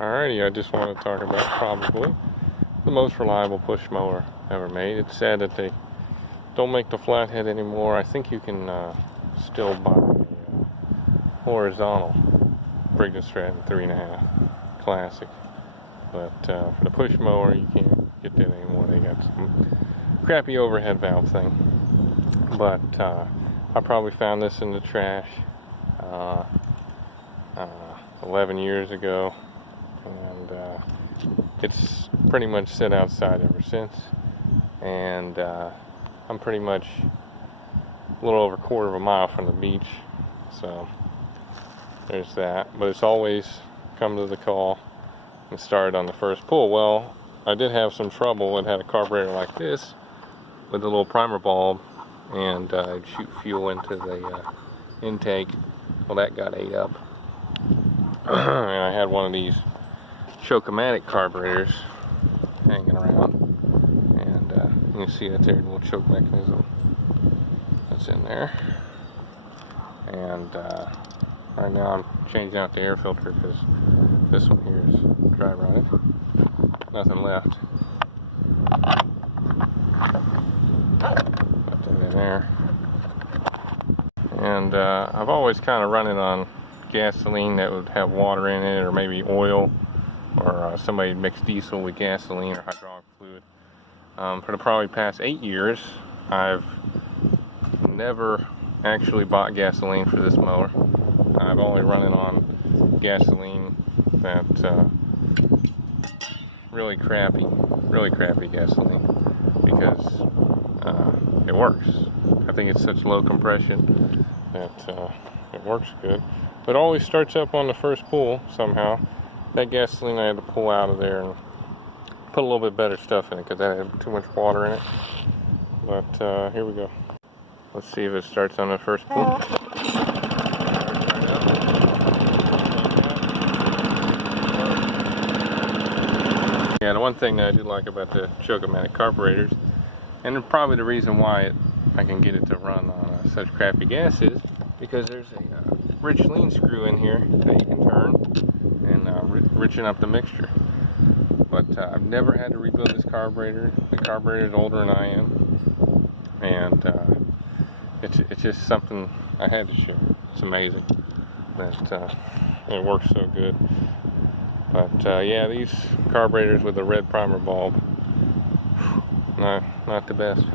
Alrighty, I just want to talk about probably the most reliable push mower ever made. It's sad that they don't make the flathead anymore. I think you can still buy a horizontal Briggs 3.5 Classic, but for the push mower you can't get that anymore. They got some crappy overhead valve thing. But I probably found this in the trash 11 years ago, and it's pretty much sit outside ever since. And I'm pretty much a little over a quarter of a mile from the beach, so there's that. But it's always come to the call and started on the first pull. Well, I did have some trouble. It had a carburetor like this with a little primer bulb, and I'd shoot fuel into the intake. Well, that got ate up. And I had one of these choke-o-matic carburetors hanging around, and you can see that there's a little choke mechanism that's in there. And right now I'm changing out the air filter because this one here is dry rotted. Nothing left. Put that in there. And I've always kind of run it on gasoline that would have water in it, or maybe oil, or somebody mixed diesel with gasoline or hydraulic fluid. For the probably past 8 years, I've never actually bought gasoline for this mower. I've only run it on gasoline that really crappy gasoline, because it works. I think it's such low compression that it works good. But it always starts up on the first pull somehow. That gasoline I had to pull out of there and put a little bit better stuff in it because that had too much water in it. But here we go. Let's see if it starts on the first pull. Yeah, the one thing that I do like about the choke-o-matic carburetors, and probably the reason why I can get it to run on such crappy gas, is because there's a rich lean screw in here that you can turn and richen up the mixture. But I've never had to rebuild this carburetor. The carburetor is older than I am, and it's just something I had to share. It's amazing that it works so good. But yeah, these carburetors with the red primer bulb, not the best.